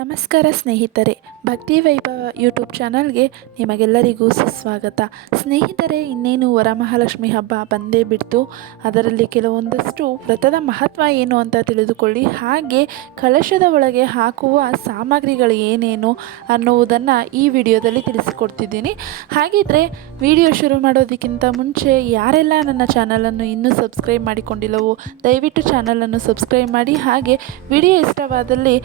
ನಮಸ್ಕಾರ ಸ್ನೇಹಿತರೆ, ಭಕ್ತಿ ವೈಭವ ಯೂಟ್ಯೂಬ್ ಚಾನಲ್ಗೆ ನಿಮಗೆಲ್ಲರಿಗೂ ಸುಸ್ವಾಗತ. ಸ್ನೇಹಿತರೆ, ಇನ್ನೇನು ವರಮಹಾಲಕ್ಷ್ಮಿ ಹಬ್ಬ ಬಂದೇ ಬಿಡ್ತು. ಅದರಲ್ಲಿ ಕೆಲವೊಂದಷ್ಟು ವ್ರತದ ಮಹತ್ವ ಏನು ಅಂತ ತಿಳಿದುಕೊಳ್ಳಿ. ಹಾಗೆ ಕಳಶದ ಒಳಗೆ ಹಾಕುವ ಸಾಮಗ್ರಿಗಳು ಏನೇನು ಅನ್ನುವುದನ್ನು ಈ ವಿಡಿಯೋದಲ್ಲಿ ತಿಳಿಸಿಕೊಡ್ತಿದ್ದೀನಿ. ಹಾಗಿದ್ರೆ ವಿಡಿಯೋ ಶುರು ಮಾಡೋದಕ್ಕಿಂತ ಮುಂಚೆ ಯಾರೆಲ್ಲ ನನ್ನ ಚಾನಲನ್ನು ಇನ್ನೂ ಸಬ್ಸ್ಕ್ರೈಬ್ ಮಾಡಿಕೊಂಡಿಲ್ಲವೋ ದಯವಿಟ್ಟು ಚಾನಲನ್ನು ಸಬ್ಸ್ಕ್ರೈಬ್ ಮಾಡಿ. ಹಾಗೆ ವಿಡಿಯೋ ಇಷ್ಟವಾದಲ್ಲಿ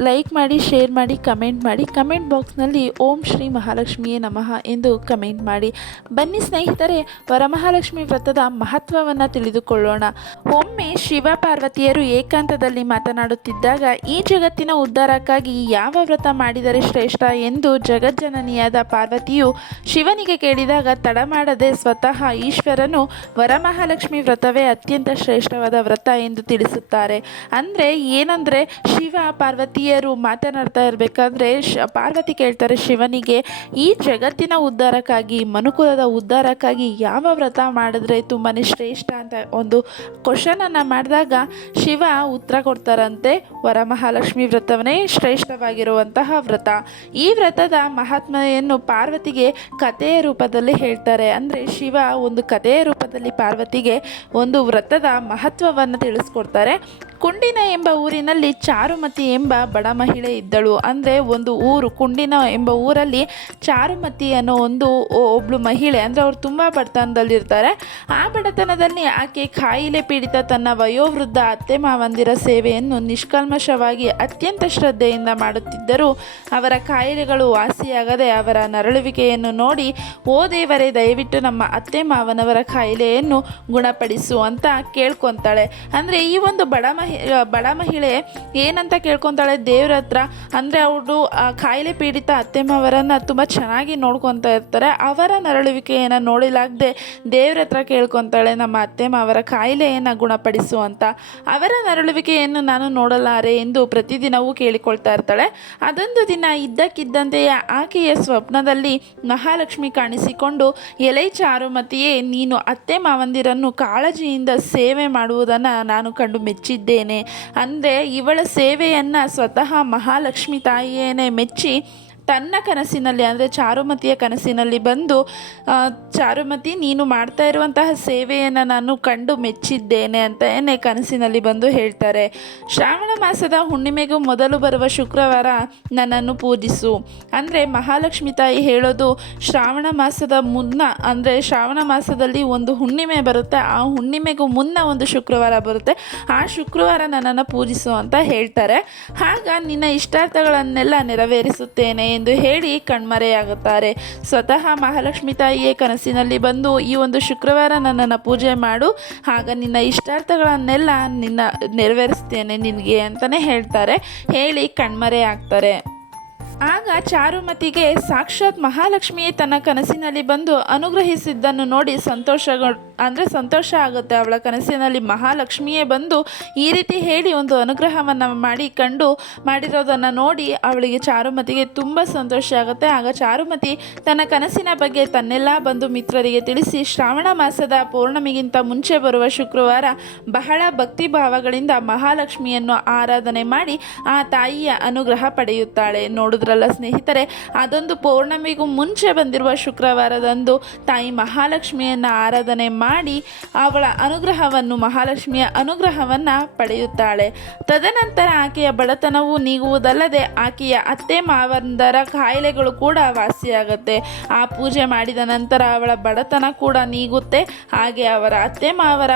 ಲೈಕ್ ಮಾಡಿ ಶೇರ್ ಮಾಡಿ ಕಮೆಂಟ್ ಮಾಡಿ ಕಮೆಂಟ್ ಬಾಕ್ಸ್ನಲ್ಲಿ ಓಂ ಶ್ರೀ ಮಹಾಲಕ್ಷ್ಮಿಯೇ ನಮಃ ಎಂದು ಕಮೆಂಟ್ ಮಾಡಿ. ಬನ್ನಿ ಸ್ನೇಹಿತರೆ, ವರಮಹಾಲಕ್ಷ್ಮಿ ವ್ರತದ ಮಹತ್ವವನ್ನು ತಿಳಿದುಕೊಳ್ಳೋಣ. ಒಮ್ಮೆ ಶಿವ ಪಾರ್ವತಿಯರು ಏಕಾಂತದಲ್ಲಿ ಮಾತನಾಡುತ್ತಿದ್ದಾಗ, ಈ ಜಗತ್ತಿನ ಉದ್ಧಾರಕ್ಕಾಗಿ ಯಾವ ವ್ರತ ಮಾಡಿದರೆ ಶ್ರೇಷ್ಠ ಎಂದು ಜಗಜ್ಜನನಿಯಾದ ಪಾರ್ವತಿಯು ಶಿವನಿಗೆ ಕೇಳಿದಾಗ ತಡ ಮಾಡದೆ ಸ್ವತಃ ಈಶ್ವರನು ವರಮಹಾಲಕ್ಷ್ಮಿ ವ್ರತವೇ ಅತ್ಯಂತ ಶ್ರೇಷ್ಠವಾದ ವ್ರತ ಎಂದು ತಿಳಿಸುತ್ತಾರೆ. ಅಂದರೆ ಏನಂದರೆ, ಶಿವ ಪಾರ್ವತಿಯರು ಮಾತನಾಡ್ತಾ ಇರಬೇಕಾದ್ರೆ ಶ, ಪಾರ್ವತಿ ಕೇಳ್ತಾರೆ, ಶಿವನಿಗೆ ಈ ಜಗತ್ತಿನ ಉದ್ಧಾರಕ್ಕಾಗಿ, ಮನುಕುಲದ ಉದ್ಧಾರಕ್ಕಾಗಿ ಯಾವ ವ್ರತ ಮಾಡಿದ್ರೆ ತುಂಬಾ ಶ್ರೇಷ್ಠ ಅಂತ ಒಂದು ಕ್ವಶನನ್ನು ಮಾಡಿದಾಗ ಶಿವ ಉತ್ತರ ಕೊಡ್ತಾರಂತೆ. ವರಮಹಾಲಕ್ಷ್ಮಿ ವ್ರತವನೇ ಶ್ರೇಷ್ಠವಾಗಿರುವಂತಹ ವ್ರತ. ಈ ವ್ರತದ ಮಹಾತ್ಮೆಯನ್ನು ಪಾರ್ವತಿಗೆ ಕಥೆಯ ರೂಪದಲ್ಲಿ ಹೇಳ್ತಾರೆ. ಅಂದರೆ ಶಿವ ಒಂದು ಕಥೆಯ ರೂಪದಲ್ಲಿ ಪಾರ್ವತಿಗೆ ಒಂದು ವ್ರತದ ಮಹತ್ವವನ್ನು ತಿಳಿಸ್ಕೊಡ್ತಾರೆ. ಕುಂಡಿನ ಎಂಬ ಊರಿನಲ್ಲಿ ಚಾರುಮತಿ ಎಂಬ ಬಡ ಮಹಿಳೆ ಇದ್ದಳು. ಅಂದರೆ ಒಂದು ಊರು, ಕುಂಡಿನ ಎಂಬ ಊರಲ್ಲಿ ಚಾರುಮತಿ ಅನ್ನೋ ಒಂದು ಒಬ್ಬಳು ಮಹಿಳೆ, ಅಂದರೆ ಅವ್ರು ತುಂಬ ಬಡತನದಲ್ಲಿರ್ತಾರೆ. ಆ ಬಡತನದಲ್ಲಿ ಆಕೆ ಕಾಯಿಲೆ ಪೀಡಿತ, ತನ್ನ ವಯೋವೃದ್ಧ ಅತ್ತೆ ಮಾವಂದಿರ ಸೇವೆಯನ್ನು ನಿಷ್ಕಲ್ಮಶವಾಗಿ ಅತ್ಯಂತ ಶ್ರದ್ಧೆಯಿಂದ ಮಾಡುತ್ತಿದ್ದರೂ ಅವರ ಕಾಯಿಲೆಗಳು ವಾಸಿಯಾಗದೆ ಅವರ ನರಳುವಿಕೆಯನ್ನು ನೋಡಿ, ಓ ದೇವರೇ, ದಯವಿಟ್ಟು ನಮ್ಮ ಅತ್ತೆ ಮಾವನವರ ಕಾಯಿಲೆಯನ್ನು ಗುಣಪಡಿಸು ಅಂತ ಕೇಳ್ಕೊತಾಳೆ. ಅಂದರೆ ಈ ಒಂದು ಬಡ ಬಡ ಮಹಿಳೆ ಏನಂತ ಕೇಳ್ಕೊತಾಳೆ ದೇವ್ರ ಹತ್ರ? ಅಂದರೆ ಅವಳು ಆ, ಕಾಯಿಲೆ ಪೀಡಿತ ಅತ್ತೆ ಮಾವರನ್ನು ತುಂಬ ಚೆನ್ನಾಗಿ ನೋಡ್ಕೊತಾ ಇರ್ತಾರೆ. ಅವರ ನರಳುವಿಕೆಯನ್ನು ನೋಡಿಲಾಗದೆ ದೇವ್ರ ಹತ್ರ ಕೇಳ್ಕೊತಾಳೆ ನಮ್ಮ ಅತ್ತೆ ಮಾವರ ಕಾಯಿಲೆಯನ್ನು ಗುಣಪಡಿಸು ಅಂತ. ಅವರ ನರಳುವಿಕೆಯನ್ನು ನಾನು ನೋಡಲಾರೆ ಎಂದು ಪ್ರತಿದಿನವೂ ಕೇಳಿಕೊಳ್ತಾ ಇರ್ತಾಳೆ. ಅದೊಂದು ದಿನ ಇದ್ದಕ್ಕಿದ್ದಂತೆಯೇ ಆಕೆಯ ಸ್ವಪ್ನದಲ್ಲಿ ಮಹಾಲಕ್ಷ್ಮಿ ಕಾಣಿಸಿಕೊಂಡು ಎಲೆ ಚಾರುಮತಿಯೇ, ನೀನು ಅತ್ತೆ ಮಾವಂದಿರನ್ನು ಕಾಳಜಿಯಿಂದ ಸೇವೆ ಮಾಡುವುದನ್ನು ನಾನು ಕಂಡು ಮೆಚ್ಚಿದ್ದೇನೆ ಅಂದರೆ ಇವಳ ಸೇವೆಯನ್ನು ಸ್ವತಃ ಮಹಾಲಕ್ಷ್ಮಿ ತಾಯಿಯೇನೆ ಮೆಚ್ಚಿ ತನ್ನ ಕನಸಿನಲ್ಲಿ, ಅಂದರೆ ಚಾರುಮತಿಯ ಕನಸಿನಲ್ಲಿ ಬಂದು ಚಾರುಮತಿ, ನೀನು ಮಾಡ್ತಾ ಇರುವಂತಹ ಸೇವೆಯನ್ನು ನಾನು ಕಂಡು ಮೆಚ್ಚಿದ್ದೇನೆ ಅಂತ ಏನೇ ಕನಸಿನಲ್ಲಿ ಬಂದು ಹೇಳ್ತಾರೆ. ಶ್ರಾವಣ ಮಾಸದ ಹುಣ್ಣಿಮೆಗೂ ಮೊದಲು ಬರುವ ಶುಕ್ರವಾರ ನನ್ನನ್ನು ಪೂಜಿಸು. ಅಂದರೆ ಮಹಾಲಕ್ಷ್ಮಿ ತಾಯಿ ಹೇಳೋದು, ಶ್ರಾವಣ ಮಾಸದ ಮುನ್ನ, ಅಂದರೆ ಶ್ರಾವಣ ಮಾಸದಲ್ಲಿ ಒಂದು ಹುಣ್ಣಿಮೆ ಬರುತ್ತೆ, ಆ ಹುಣ್ಣಿಮೆಗೂ ಮುನ್ನ ಒಂದು ಶುಕ್ರವಾರ ಬರುತ್ತೆ, ಆ ಶುಕ್ರವಾರ ನನ್ನನ್ನು ಪೂಜಿಸು ಅಂತ ಹೇಳ್ತಾರೆ. ಆಗ ನಿನ್ನ ಇಷ್ಟಾರ್ಥಗಳನ್ನೆಲ್ಲ ನೆರವೇರಿಸುತ್ತೇನೆ ಎಂದು ಹೇಳಿ ಕಣ್ಮರೆಯಾಗುತ್ತಾರೆ. ಸ್ವತಃ ಮಹಾಲಕ್ಷ್ಮಿ ತಾಯಿಯೇ ಕನಸಿನಲ್ಲಿ ಬಂದು ಈ ಒಂದು ಶುಕ್ರವಾರ ನನ್ನನ್ನು ಪೂಜೆ ಮಾಡು. ಆಗ ನಿನ್ನ ಇಷ್ಟಾರ್ಥಗಳನ್ನೆಲ್ಲ ನಿನ್ನ ನೆರವೇರಿಸ್ತೇನೆ ನಿನಗೆ ಅಂತಲೇ ಹೇಳ್ತಾರೆ. ಹೇಳಿ ಕಣ್ಮರೆಯಾಗ್ತಾರೆ. ಆಗ ಚಾರುಮತಿಗೆ ಸಾಕ್ಷಾತ್ ಮಹಾಲಕ್ಷ್ಮಿಯೇ ತನ್ನ ಕನಸಿನಲ್ಲಿ ಬಂದು ಅನುಗ್ರಹಿಸಿದ್ದನ್ನು ನೋಡಿ ಸಂತೋಷ ಅಂದರೆ ಸಂತೋಷ ಆಗುತ್ತೆ. ಅವಳ ಕನಸಿನಲ್ಲಿ ಮಹಾಲಕ್ಷ್ಮಿಯೇ ಬಂದು ಈ ರೀತಿ ಹೇಳಿ ಒಂದು ಅನುಗ್ರಹವನ್ನು ಮಾಡಿ, ಕಂಡು ಮಾಡಿರೋದನ್ನು ನೋಡಿ ಅವಳಿಗೆ ಚಾರುಮತಿಗೆ ತುಂಬ ಸಂತೋಷ ಆಗುತ್ತೆ. ಆಗ ಚಾರುಮತಿ ತನ್ನ ಕನಸಿನ ಬಗ್ಗೆ ತನ್ನೆಲ್ಲ ಬಂಧು ಮಿತ್ರರಿಗೆ ತಿಳಿಸಿ, ಶ್ರಾವಣ ಮಾಸದ ಪೌರ್ಣಮಿಗಿಂತ ಮುಂಚೆ ಬರುವ ಶುಕ್ರವಾರ ಬಹಳ ಭಕ್ತಿ ಭಾವಗಳಿಂದ ಮಹಾಲಕ್ಷ್ಮಿಯನ್ನು ಆರಾಧನೆ ಮಾಡಿ ಆ ತಾಯಿಯ ಅನುಗ್ರಹ ಪಡೆಯುತ್ತಾಳೆ. ನೋಡಿದ್ರಲ್ಲ ಸ್ನೇಹಿತರೆ, ಅದೊಂದು ಪೌರ್ಣಮಿಗೂ ಮುಂಚೆ ಬಂದಿರುವ ಶುಕ್ರವಾರದಂದು ತಾಯಿ ಮಹಾಲಕ್ಷ್ಮಿಯನ್ನು ಆರಾಧನೆ ಮಾಡಿ ಅವಳ ಅನುಗ್ರಹವನ್ನು, ಮಹಾಲಕ್ಷ್ಮಿಯ ಅನುಗ್ರಹವನ್ನು ಪಡೆಯುತ್ತಾಳೆ. ತದನಂತರ ಆಕೆಯ ಬಡತನವು ನೀಗುವುದಲ್ಲದೆ ಆಕೆಯ ಅತ್ತೆ ಮಾವಂದರ ಕಾಯಿಲೆಗಳು ಕೂಡ ವಾಸಿಯಾಗುತ್ತೆ. ಆ ಪೂಜೆ ಮಾಡಿದ ನಂತರ ಅವಳ ಬಡತನ ಕೂಡ ನೀಗುತ್ತೆ, ಹಾಗೆ ಅವರ ಅತ್ತೆ ಮಾವರ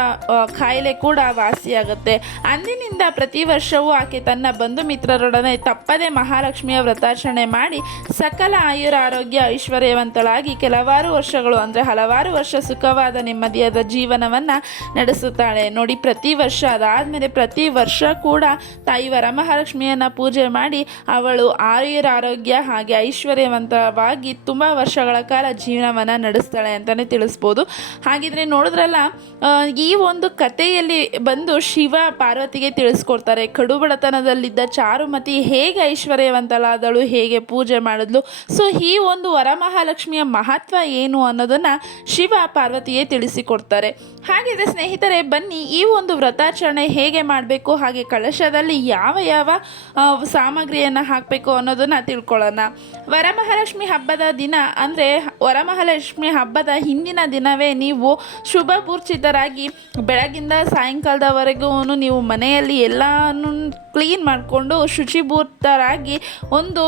ಕಾಯಿಲೆ ಕೂಡ ವಾಸಿಯಾಗುತ್ತೆ. ಅಂದಿನಿಂದ ಪ್ರತಿ ವರ್ಷವೂ ಆಕೆ ತನ್ನ ಬಂಧು ಮಿತ್ರರೊಡನೆ ತಪ್ಪದೆ ಮಹಾಲಕ್ಷ್ಮಿಯ ವ್ರತಾಚರಣೆ ಮಾಡಿ ಸಕಲ ಆಯುರ ಆರೋಗ್ಯ ಐಶ್ವರ್ಯವಂತಳಾಗಿ ಕೆಲವಾರು ವರ್ಷಗಳು, ಅಂದರೆ ಹಲವಾರು ವರ್ಷ ಸುಖವಾದ ನೆಮ್ಮದಿಯಾದ ಜೀವನವನ್ನು ನಡೆಸುತ್ತಾಳೆ. ನೋಡಿ, ಪ್ರತಿ ವರ್ಷ, ಅದಾದಮೇಲೆ ಪ್ರತಿ ವರ್ಷ ಕೂಡ ತಾಯಿ ವರಮಹಾಲಕ್ಷ್ಮಿಯನ್ನು ಪೂಜೆ ಮಾಡಿ ಅವಳು ಆಯುರ ಆರೋಗ್ಯ ಹಾಗೆ ಐಶ್ವರ್ಯವಂತವಾಗಿ ತುಂಬ ವರ್ಷಗಳ ಕಾಲ ಜೀವನವನ್ನು ನಡೆಸ್ತಾಳೆ ಅಂತಲೇ ತಿಳಿಸ್ಬೋದು. ಹಾಗಿದ್ರೆ ನೋಡಿದ್ರಲ್ಲ ಈ ಒಂದು ಕಥೆಯಲ್ಲಿ ಬಂದು ಶಿವ ಪಾರ್ವತಿಗೆ ತಿಳಿಸ್ಕೊಡ್ತಾರೆ. ಕಡುಬಡತನದಲ್ಲಿದ್ದ ಚಾರುಮತಿ ಹೇಗೆ ಐಶ್ವರ್ಯವಂತಳಾದಳು ಹೇಗೆ ಪೂಜೆ ಮಾಡಿದ್ಲು. ಸೊ ಈ ಒಂದು ವರಮಹಾಲಕ್ಷ್ಮಿಯ ಮಹತ್ವ ಏನು ಅನ್ನೋದನ್ನು ಶಿವ ಪಾರ್ವತಿಯೇ ತಿಳಿಸಿಕೊಡ್ತಾರೆ. ಹಾಗಿದ್ರೆ ಸ್ನೇಹಿತರೆ, ಬನ್ನಿ ಈ ಒಂದು ವ್ರತಾಚರಣೆ ಹೇಗೆ ಮಾಡಬೇಕು, ಹಾಗೆ ಕಳಶದಲ್ಲಿ ಯಾವ ಯಾವ ಸಾಮಗ್ರಿಯನ್ನು ಹಾಕಬೇಕು ಅನ್ನೋದನ್ನು ತಿಳ್ಕೊಳ್ಳೋಣ. ವರಮಹಾಲಕ್ಷ್ಮಿ ಹಬ್ಬದ ದಿನ ಅಂದರೆ ವರಮಹಾಲಕ್ಷ್ಮಿ ಹಬ್ಬದ ಹಿಂದಿನ ದಿನವೇ ನೀವು ಶುಭ ಪೂರ್ಚಿತರಾಗಿ ಬೆಳಗಿಂದ ಸಾಯಂಕಾಲದವರೆಗೂ ನೀವು ಮನೆಯಲ್ಲಿ ಎಲ್ಲನೂ ಕ್ಲೀನ್ ಮಾಡಿಕೊಂಡು ಶುಚಿಭೂತರಾಗಿ ಒಂದು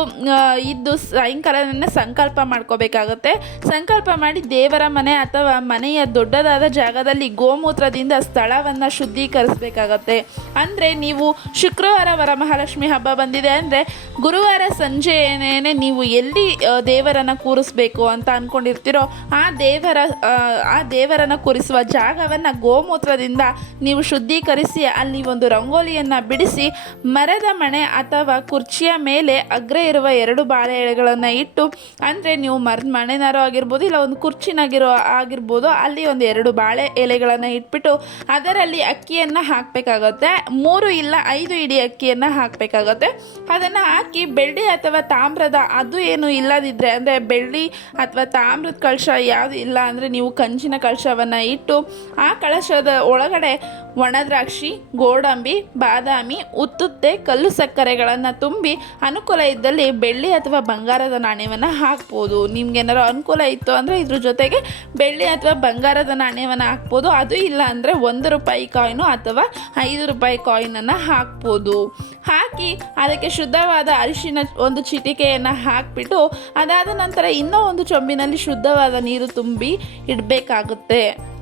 ಇದ್ದು ಸಾಯಂಕಾಲನೇ ಸಂಕಲ್ಪ ಮಾಡ್ಕೋಬೇಕಾಗತ್ತೆ. ಸಂಕಲ್ಪ ಮಾಡಿ ದೇವರ ಮನೆ ಅಥವಾ ಮನೆಯ ದೊಡ್ಡದಾದ ಜಾಗದಲ್ಲಿ ಗೋಮೂತ್ರದಿಂದ ಸ್ಥಳವನ್ನು ಶುದ್ಧೀಕರಿಸಬೇಕಾಗತ್ತೆ. ಅಂದರೆ ನೀವು ಶುಕ್ರವಾರ ವರಮಹಾಲಕ್ಷ್ಮಿ ಹಬ್ಬ ಬಂದಿದೆ ಅಂದರೆ ಗುರುವಾರ ಸಂಜೆನೇ ನೀವು ಎಲ್ಲಿ ದೇವರನ್ನು ಕೂರಿಸ್ಬೇಕು ಅಂತ ಅಂದ್ಕೊಂಡಿರ್ತೀರೋ ಆ ದೇವರ ಆ, ದೇವರನ್ನು ಕೂರಿಸುವ ಜಾಗವನ್ನು ಗೋಮೂತ್ರದಿಂದ ನೀವು ಶುದ್ಧೀಕರಿಸಿ ಅಲ್ಲಿ ಒಂದು ರಂಗೋಲಿಯನ್ನು ಬಿಡಿಸಿ ಮರದ ಮಣೆ ಅಥವಾ ಕುರ್ಚಿಯ ಮೇಲೆ ಅಗ್ರ ಇರುವ ಎರಡು ಬಾಳೆ ಎಳೆಗಳನ್ನು ಇಟ್ಟು ಅಂದರೆ ನೀವು ಮರದ ಮಣೆನಾರೋ ಆಗಿರ್ಬೋದು ಇಲ್ಲ ಒಂದು ಕುರ್ಚಿನಾಗಿರೋ ಆಗಿರ್ಬೋದು ಅಲ್ಲಿ ಒಂದು ಎರಡು ಬಾಳೆ ಎಲೆಗಳನ್ನು ಇಟ್ಬಿಟ್ಟು ಅದರಲ್ಲಿ ಅಕ್ಕಿಯನ್ನು ಹಾಕಬೇಕಾಗತ್ತೆ. ಮೂರು ಇಲ್ಲ ಐದು ಇಡಿ ಅಕ್ಕಿಯನ್ನು ಹಾಕಬೇಕಾಗತ್ತೆ. ಅದನ್ನು ಹಾಕಿ ಬೆಳ್ಳಿ ಅಥವಾ ತಾಮ್ರದ ಅದು ಏನು ಇಲ್ಲದಿದ್ದರೆ ಅಂದರೆ ಬೆಳ್ಳಿ ಅಥವಾ ತಾಮ್ರದ ಕಳಶ ಯಾವುದು ಇಲ್ಲ ಅಂದರೆ ನೀವು ಕಂಚಿನ ಕಳಶವನ್ನು ಇಟ್ಟು ಆ ಕಳಶದ ಒಳಗಡೆ ಒಣ ದ್ರಾಕ್ಷಿ ಗೋಡಂಬಿ, ಬಾದಾಮಿ, ಉತ್ತುತ್ತೆ, ಕಲ್ಲು ಸಕ್ಕರೆಗಳನ್ನು ತುಂಬಿ ಅನುಕೂಲ ಇದ್ದಲ್ಲಿ ಬೆಳ್ಳಿ ಅಥವಾ ಬಂಗಾರದ ನಾಣ್ಯವನ್ನು ಹಾಕ್ಬೋದು. ನಿಮ್ಗೇನಾರು ಅನುಕೂಲ ಇತ್ತು ಅಂದರೆ ಇದ್ರ ಜೊತೆಗೆ ಬೆಳ್ಳಿ ಅಥವಾ ಬಂಗಾರದ ನಾಣ್ಯವನ್ನು ಹಾಕ್ಬೋದು. ಅದು ಇಲ್ಲ ಅಂದರೆ ಒಂದು ರೂಪಾಯಿ ಕಾಯಿನು ಅಥವಾ ಐದು ರೂಪಾಯಿ ಕಾಯಿನನ್ನು ಹಾಕ್ಬೋದು. ಹಾಕಿ ಅದಕ್ಕೆ ಶುದ್ಧವಾದ ಅರಿಶಿನ ಒಂದು ಚಿಟಿಕೆಯನ್ನು ಹಾಕಿಬಿಟ್ಟು ಅದಾದ ನಂತರ ಇನ್ನೂ ಒಂದು ಚೊಂಬಿನಲ್ಲಿ ಶುದ್ಧವಾದ ನೀರು ತುಂಬಿ ಇಡಬೇಕಾಗುತ್ತೆ.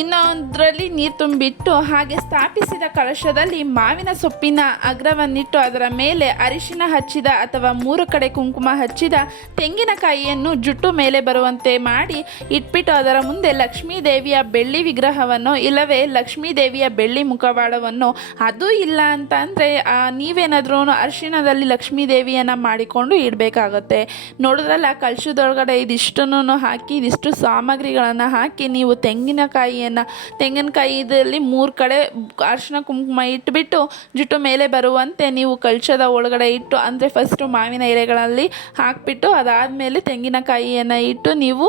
ಇನ್ನೊಂದರಲ್ಲಿ ನೀರು ತುಂಬಿಟ್ಟು ಹಾಗೆ ಸ್ಥಾಪಿಸಿದ ಕಳಶದಲ್ಲಿ ಮಾವಿನ ಸೊಪ್ಪಿನ ಅಗ್ರವನ್ನಿಟ್ಟು ಅದರ ಮೇಲೆ ಅರಿಶಿನ ಹಚ್ಚಿದ ಅಥವಾ ಮೂರು ಕಡೆ ಕುಂಕುಮ ಹಚ್ಚಿದ ತೆಂಗಿನಕಾಯಿಯನ್ನು ಜುಟ್ಟು ಮೇಲೆ ಬರುವಂತೆ ಮಾಡಿ ಇಟ್ಬಿಟ್ಟು ಅದರ ಮುಂದೆ ಲಕ್ಷ್ಮೀ ದೇವಿಯ ಬೆಳ್ಳಿ ವಿಗ್ರಹವನ್ನು ಇಲ್ಲವೇ ಲಕ್ಷ್ಮೀ ದೇವಿಯ ಬೆಳ್ಳಿ ಮುಖವಾಡವನ್ನು, ಅದು ಇಲ್ಲ ಅಂತ ಅಂದರೆ ನೀವೇನಾದ್ರೂ ಅರಿಶಿಣದಲ್ಲಿ ಲಕ್ಷ್ಮೀ ದೇವಿಯನ್ನು ಮಾಡಿಕೊಂಡು ಇಡಬೇಕಾಗುತ್ತೆ. ನೋಡಿದ್ರಲ್ಲ ಕಳಶದೊಳಗಡೆ ಇದಿಷ್ಟನ್ನು ಹಾಕಿ, ಇದಿಷ್ಟು ಸಾಮಗ್ರಿಗಳನ್ನು ಹಾಕಿ ನೀವು ತೆಂಗಿನಕಾಯಿಯನ್ನು ತೆಂಗಿನಕಾಯಿದಲ್ಲಿ ಮೂರು ಕಡೆ ಅರಿಶಿನ, ಕುಂಕುಮ ಇಟ್ಬಿಟ್ಟು ಜುಟ್ಟು ಮೇಲೆ ಬರುವಂತೆ ನೀವು ಕಳಶದ ಒಳಗಡೆ ಇಟ್ಟು, ಅಂದರೆ ಫಸ್ಟು ಮಾವಿನ ಎಲೆಗಳಲ್ಲಿ ಹಾಕಿಬಿಟ್ಟು ಅದಾದಮೇಲೆ ತೆಂಗಿನಕಾಯಿಯನ್ನು ಇಟ್ಟು ನೀವು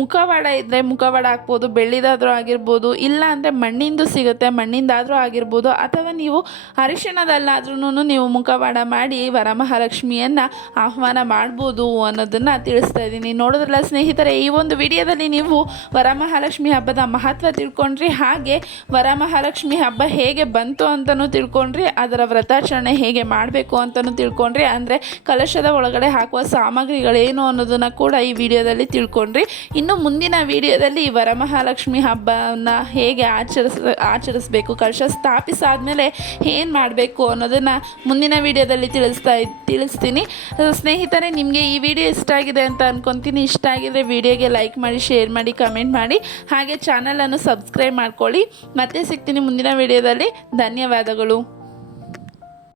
ಮುಖವಾಡ ಇದ್ದರೆ ಮುಖವಾಡ ಹಾಕ್ಬೋದು, ಬೆಳ್ಳಿದಾದರೂ ಆಗಿರ್ಬೋದು, ಇಲ್ಲ ಅಂದರೆ ಮಣ್ಣಿಂದು ಸಿಗುತ್ತೆ, ಮಣ್ಣಿಂದಾದರೂ ಆಗಿರ್ಬೋದು, ಅಥವಾ ನೀವು ಅರಿಶಿಣದಲ್ಲಾದ್ರೂ ನೀವು ಮುಖವಾಡ ಮಾಡಿ ವರಮಹಾಲಕ್ಷ್ಮಿಯನ್ನು ಆಹ್ವಾನ ಮಾಡ್ಬೋದು ಅನ್ನೋದನ್ನು ತಿಳಿಸ್ತಾ ಇದ್ದೀನಿ. ನೋಡೋದ್ರಲ್ಲ ಸ್ನೇಹಿತರೆ, ಈ ಒಂದು ವಿಡಿಯೋದಲ್ಲಿ ನೀವು ವರಮಹಾಲಕ್ಷ್ಮಿ ಹಬ್ಬದ ಮಹತ್ವ ತಿಳ್ಕೊಂಡ್ರಿ. ಹಾಗೆ ವರಮಹಾಲಕ್ಷ್ಮಿ ಹಬ್ಬ ಹೇಗೆ ಬಂತು ಅಂತಲೂ ತಿಳ್ಕೊಂಡ್ರಿ. ಅದರ ವ್ರತಾಚರಣೆ ಹೇಗೆ ಮಾಡಬೇಕು ಅಂತಲೂ ತಿಳ್ಕೊಂಡ್ರಿ. ಅಂದರೆ ಕಲಶದ ಒಳಗಡೆ ಹಾಕುವ ಸಾಮಗ್ರಿಗಳೇನು ಅನ್ನೋದನ್ನು ಕೂಡ ಈ ವಿಡಿಯೋದಲ್ಲಿ ತಿಳ್ಕೊಂಡ್ರಿ. ಇನ್ನು ಮುಂದಿನ ವಿಡಿಯೋದಲ್ಲಿ ವರಮಹಾಲಕ್ಷ್ಮಿ ಹಬ್ಬವನ್ನು ಹೇಗೆ ಆಚರಿಸ, ಆಚರಿಸ್ಬೇಕು, ಕಲಶ ಸ್ಥಾಪಿಸಾದ್ಮೇಲೆ ಏನು ಮಾಡಬೇಕು ಅನ್ನೋದನ್ನು ಮುಂದಿನ ವಿಡಿಯೋದಲ್ಲಿ ತಿಳಿಸ್ತಾ ತಿಳಿಸ್ತೀನಿ. ಸ್ನೇಹಿತರೆ, ನಿಮಗೆ ಈ ವಿಡಿಯೋ ಇಷ್ಟ ಆಗಿದೆ ಅಂತ ಅನ್ಕೊತೀನಿ. ಇಷ್ಟ ಆಗಿದ್ರೆ ವಿಡಿಯೋಗೆ ಲೈಕ್ ಮಾಡಿ, ಶೇರ್ ಮಾಡಿ, ಕಮೆಂಟ್ ಮಾಡಿ. ಹಾಗೆ ಚಾನಲನ್ನು ಸಬ್ಸ್ಕ್ರೈಬ್ ಮಾಡ್ಕೊಳ್ಳಿ. ಮತ್ತೆ ಸಿಗ್ತೀನಿ ಮುಂದಿನ ವಿಡಿಯೋದಲ್ಲಿ. ಧನ್ಯವಾದಗಳು.